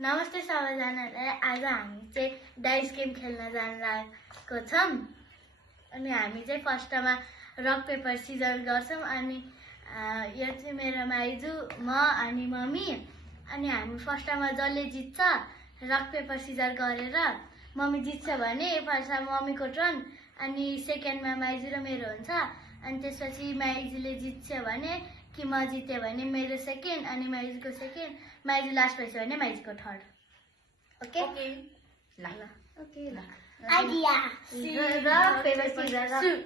नमस्ते सबैजनालाई। आज हामी चाहिँ डाइस गेम खेल्न जान लागेको छौँ। अनि हामी चाहिँ फर्स्टमा रक पेपर सिजर गर्छौँ। अनि यो चाहिँ मेरो माइजू, म अनि मम्मी। अनि हामी फर्स्टमा जसले जित्छ रक पेपर सिजर गरेर मम्मी जित्छ भने फर्स्टमा मम्मीको टर्न, अनि सेकेन्डमा माइजू र मेरो हुन्छ। अनि त्यसपछि माइजूले जित्छ भने कि म जितेँ भने मेरो सेकेन्ड, अनि माइजूको सेकेन्ड, माइजू लास्ट भएछ भने माइजूको थर्ड। ओके ओके ल ओके ल idea rock paper scissor shoot.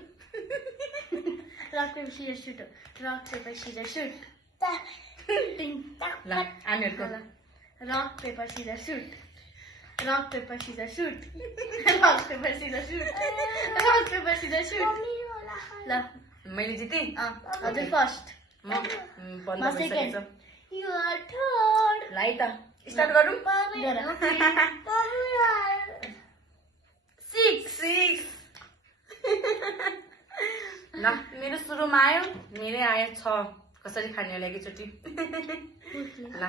Rock paper scissor shoot हो। Rock paper scissor shoot. ल हामीहरुको rock paper scissor shoot. Rock paper scissor shoot. Rock paper scissor shoot. Rock paper scissor shoot. ल मैले जिते हजुर first, म 15 second, भइसकेछ you are third. ल है त स्टार्ट गरौँ 6 ल मेरो सुरुमा आयो, मेरै आयो 6। कसरी खाने होला एकैचोटि ल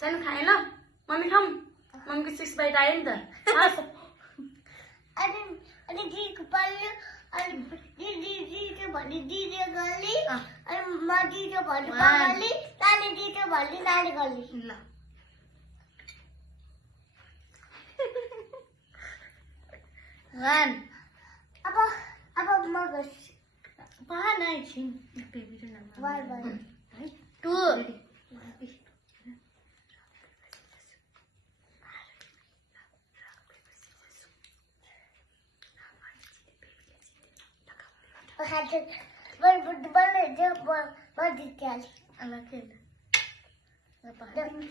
सानो खाए ल मम्मी खाऊँ। मम्मीको 6 बाइट आयो नि त। अनि दिदीको पल्लो, अनि दिदी भन्ने दिदी गल्ली, अनि म दिदी भन्ने गल्ली, नानी दिदी भन्ने नानी गल्ली। ल One. अब म गर्छु। One, I think. Baby, one. Two.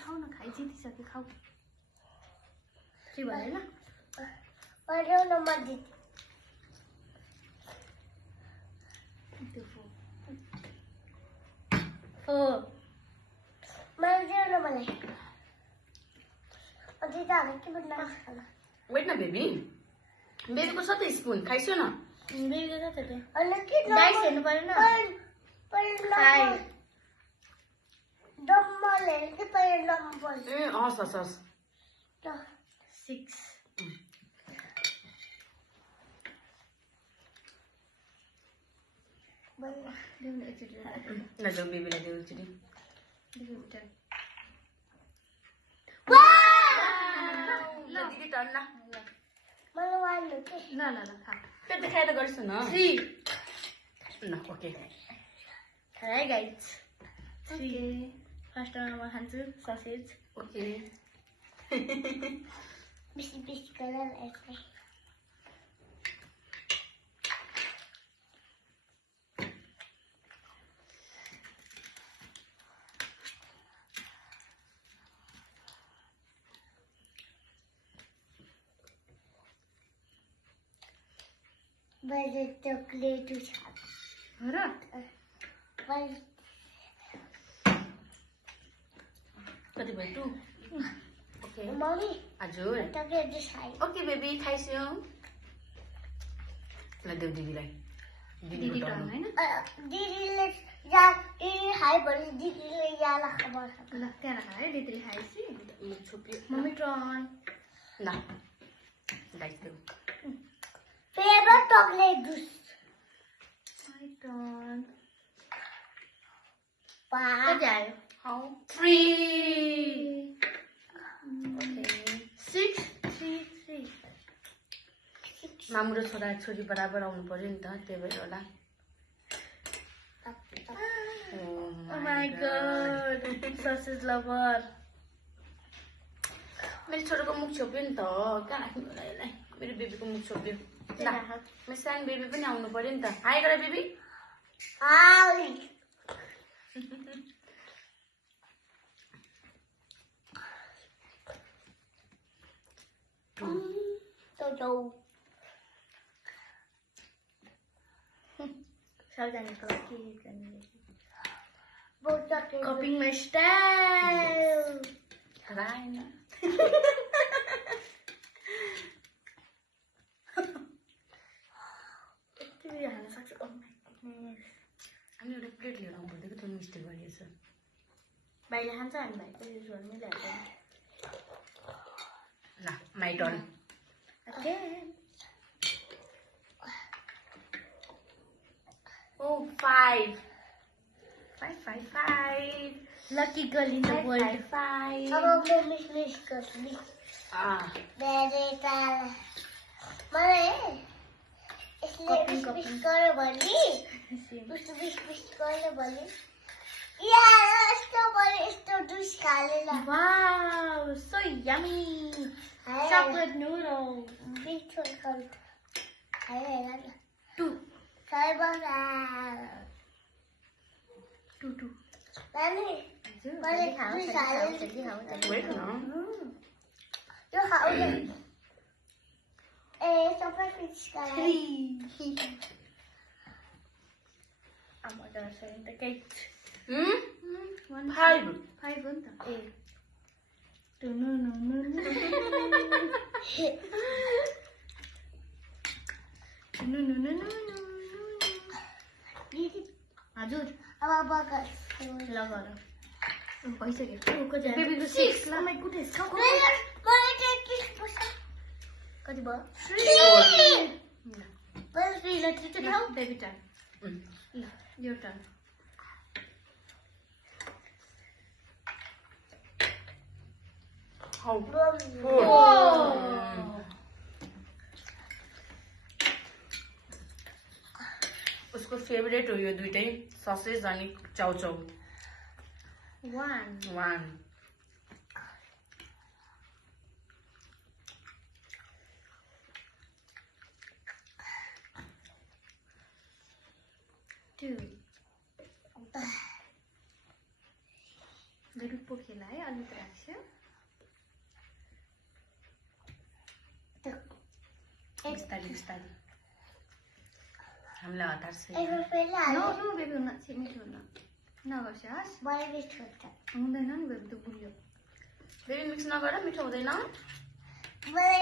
खाऊ न, खाइ जितिसक्यो, खाऊ। के भयो ल वेट न बेबी, बेबीको छ त स्पुन, खाइसो न। बेबीको छ त त्यो डाइस हेर्नु परेन। ए हस् हस् हस् 6 ल जाऊ बेबीलाई देऊ एकचोटि। ल दिदी टर्न ल पेट खाएर गर्छु न। 3 ल ओके है गाइस। 3 फर्स्टमा म खान्छु ससेज। ओके बिस गरेर यसलाई मैले चकलेट हो र कति भयो 2 ओके मम्मी हजुर चकलेट खाइ। ओके बेबी खाइस्यो। ल देऊ दिदीलाई। दिदीको टर्न हैन। दिदीले खायो भने दिदीले याला खबर ल त्यहाँ खायो दिदीले खाएपछि म छोप्यो। Mummy turn. ल गाइस देऊ favourite chocolate juice. My turn. कति आयो? 3 ओके 6 3 3 मामु र छोरा छोरी बराबर आउनु पर्यो नि त, त्यही भएर होला। Oh my god, sausage lover. मेरो छोरोको मुख छोप्यो नि त, कहाँ राख्नु होला यसलाई। मेरो बेबीको मुख छोप्यो। ल मेरो सानो बेबी पनि आउनु पर्यो नि त। हाई गर बेबी। हाई। सबजनाको के गर्ने? Copying my style. राइन तिमी हाल्न सक्छौ? Oh my goodness. हामी एउटा प्लेट लिएर आउनु पर्दैन, त्यो मिस्टेक गरिएछ। भाइले खान्छ अनि भाइको युज मिलिहाल्छ ल माई टर्न ओके ओ 5 5 5 lucky girl in the world 5 अब म मिस गर्छु धेरै टाढा मलाई यसले मिस गर्यो भने उसले मिस गर्यो भने यस्तो भयो यस्तो दुस खालेर wow so yummy chocolate noodle मिठो खान्छ हेर न 2 सर्बरा 2 नानी मैले दुस खालेर वेट न यो खाऊ ए सबै मिस गरे 3 Oh my gosh, I the cake. 5 5 हो नि त ए नु हजुर अब बगर ल गर भइसक्यो बेबीको 6 ल माइ गुडनेस मलाई चाहिँ कति भयो 3 3 ल 3 चाहिँ खाऊ बेबी टर्न ल your turn How? उसको फेभरेट हो यो दुइटै ससेज अनि चाउचाउ 1 1 2 गरुड पोखेला है अलिक राख्छ बिस्तारै बिस्तारै हामीलाई हतार छ यसमा फेरि नो हाल्नु नो बेबी हुन चाहिँ मिठो हुन नगर्छ हस् मलाई मिठो हुन्छ हुँदैन नि बेबी त बुझ्यो बेबी मिक्स नगर मिठो हुँदैन मलाई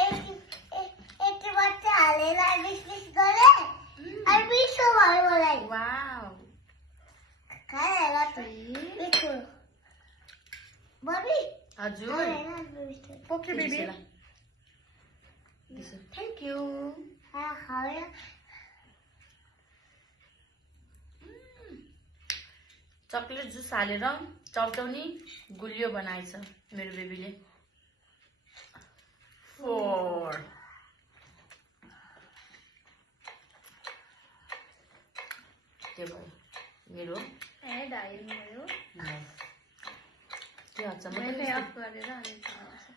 यति मात्रै हालेर मिक्स गरेँ अनि मिठो भयो मलाई वाउ खाएर 3 मिठो मम्मी हजुर पोखे बेबी थ्याङ्क यू खायो चक्लेट जुस हालेर चाउचाउनी गुलियो बनाएछ मेरो बेबीले 4 के भयो मेरो ए डायल भयो के हन्छ मैले अफ गरेर अनि चलाउँछु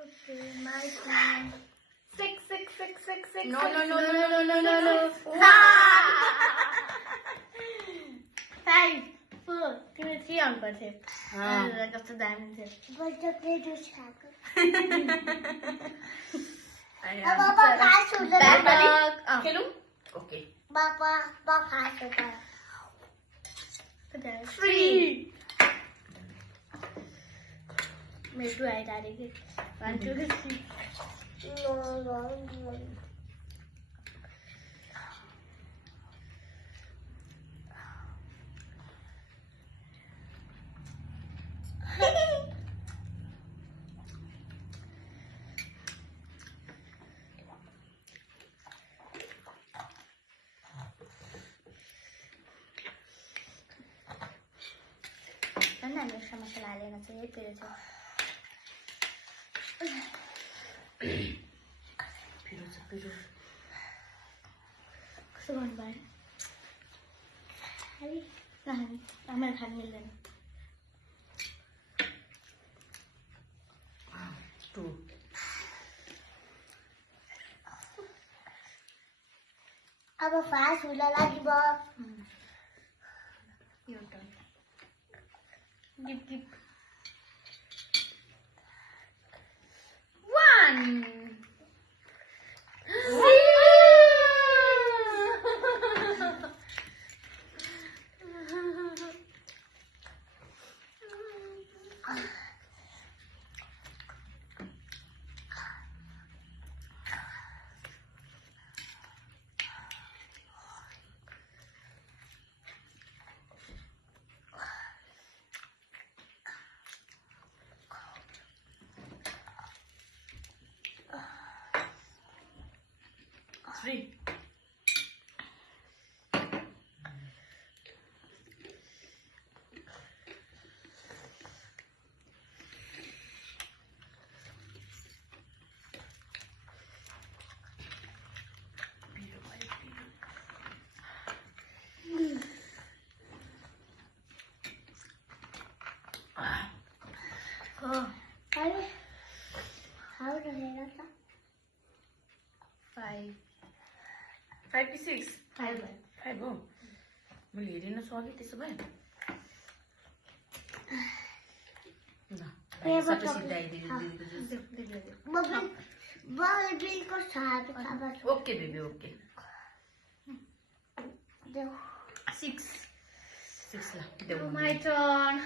Okay, my turn. 6 6 6 6 6 No, no, no, no, no, no, no, no. 5 4 तिम्रो 3 अंक थे कस्तो दामी थियो बच्चाले जुस खाएको अब पापा फास्ट हुँदैन खेलौँ ओके पापा फास्ट हुन्छ 3 मेरो 2 आइडारेको 1 2 3 अन्ना मिक्स मसला हालेर चाहिँ यतिले चाहिँ पिरो कस्तो गर्नु भयो हामीले खानु मिल्दैन 2 अब फास्ट हुन लाग्यो यो टर्न गिप गिप 1 अब 3. Oh, How रहेगा त 5. 5 कि 6? 5. 5 हो मैले हेरिन सकेँ त्यसो भए ल सबै सिधाइदिनु बबीको साथ ओके बेबी ओके 6. 6 ल देऊ My turn.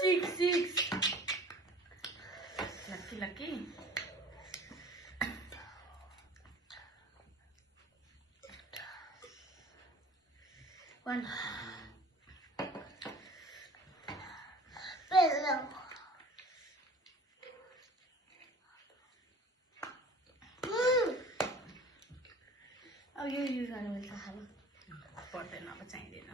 Six. Lucky. 1. Hello. अब यो युज गर्नु मिल्छ खालु पर्दैन अब चाहिँदैन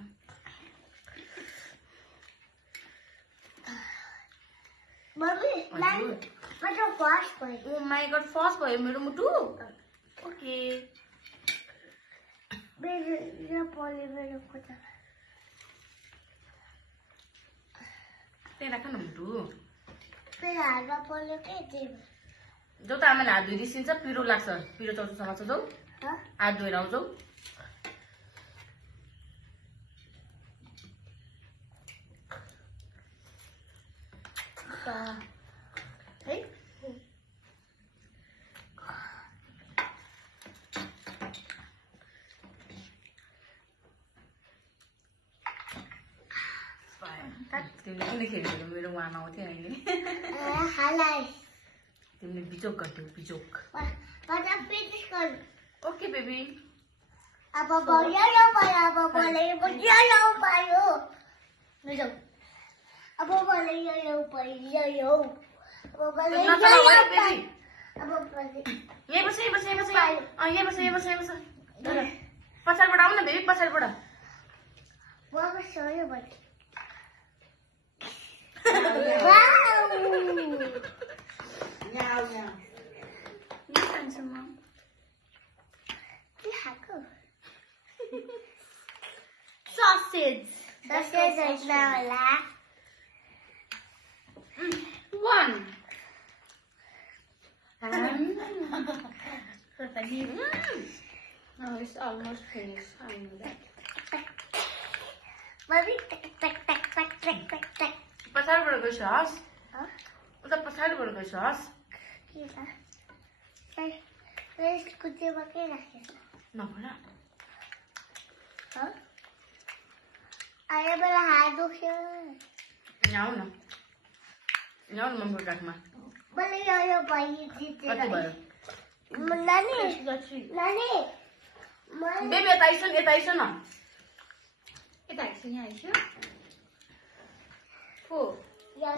मम्मी मतलब फर्स्ट भयो ओ माई गॉड फर्स्ट भयो मेरो मुटु ओके मेरो पले मेरो खोजा त्यही राख न मुटु मेरो हातमा पल्यो के तिमी जाऊ त आमाले हात धोइदिन्छ पिरो लाग्छ पिरो चौचोसँग छ जाऊ हात धोएर आउँछौ है तिमीले किन खेल्थ्यौ मेरो वान आउँथ्यो अहिले हालाई तिमीले बिजोक गर्थ्यौ बिजोक पता फिनिश कर ओके बेबी अब बोलियो पायो अब बोलियो पायो ले जाऊ अब बोलियो पायो अब बोलियो बेबी अब बोलियो यही बस पछाडिबाट आउन बेबी पछाडिबाट वो सोयो but Yes, answer, mom. Sausage. Sausage is now last. 1 Oh, it's almost finished. I know that. Mommy, tack. पछाडिबाट गएछ हस् Huh? उता पछाडिबाट गएछ हस् Let's go to the market. नभन Huh? I am a hard here. यहाँ आउ न मम्मीको काखमा But I am कति भयो Nani, Got 3. Nani. बेबी यता आइस न यता आइस यहाँ आइस 4. Yo.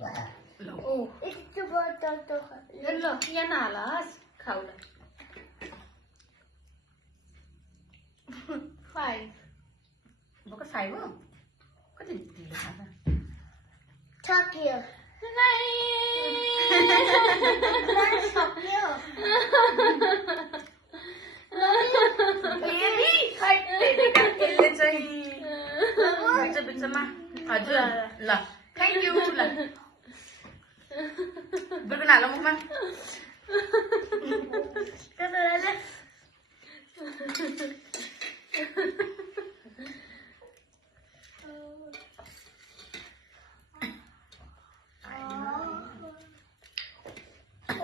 ल Oh. It's too bad to ल यहाँ नहालस् खाऊ ल 5. भर्खर 5 हो कति ढिलो खाँदा Talk you. बिचमा हजुर ल थ्याङ्क यू ल बिर्को हाल मुखमा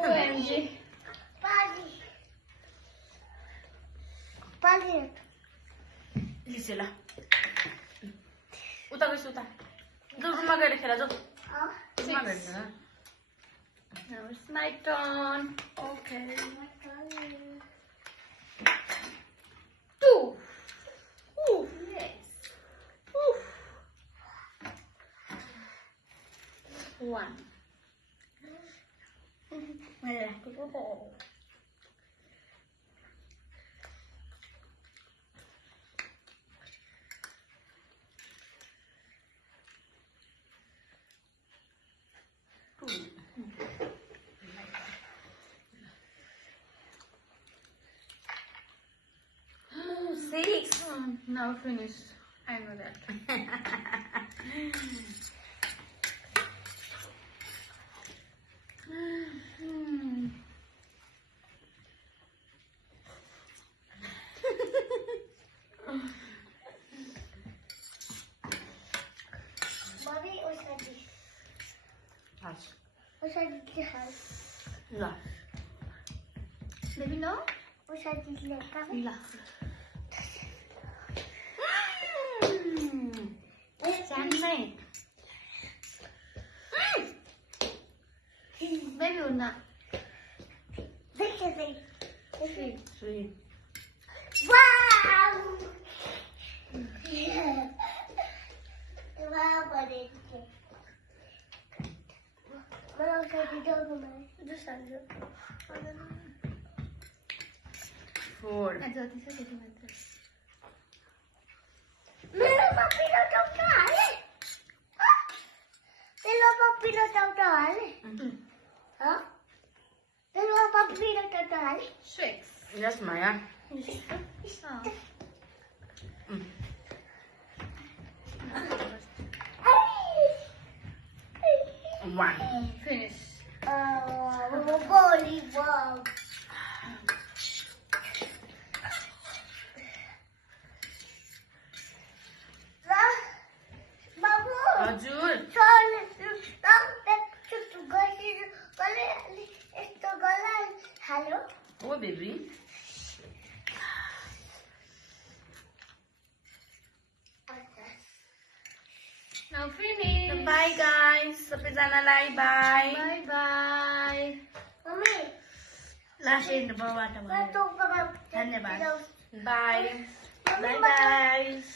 OMG. Party. लिसे ल उता गएछ उता जाऊ रुममा गएर खेला जाऊ रुममा गएर खेला Now it's my turn. Okay 2. Ooh, yes. 1. मैले राखेको हो Now finished. I know that. Mommy, Usagi. Hush. Usagi has. ल baby no Usagi like coming. ल सानमै बेबी हुन्न Look at me. 3. Wow! Wow, what is it? Well, Usagi, don't know. जस हाल्छु 4. जति छ त्यति मात्र मेरो पप्पीले टाउको हाले मेरो पप्पीले टाउको हाले मेरो पप्पीले टाउको हाले 6 Yes, Maya. One. Finish volleyball. Babu, हजुर Hello? Oh baby now finish bye guys सबैजनालाई bye bye bye Mommy, last एन्डबाट let's talk about धन्यवाद बाई Mommy, बाई गाइस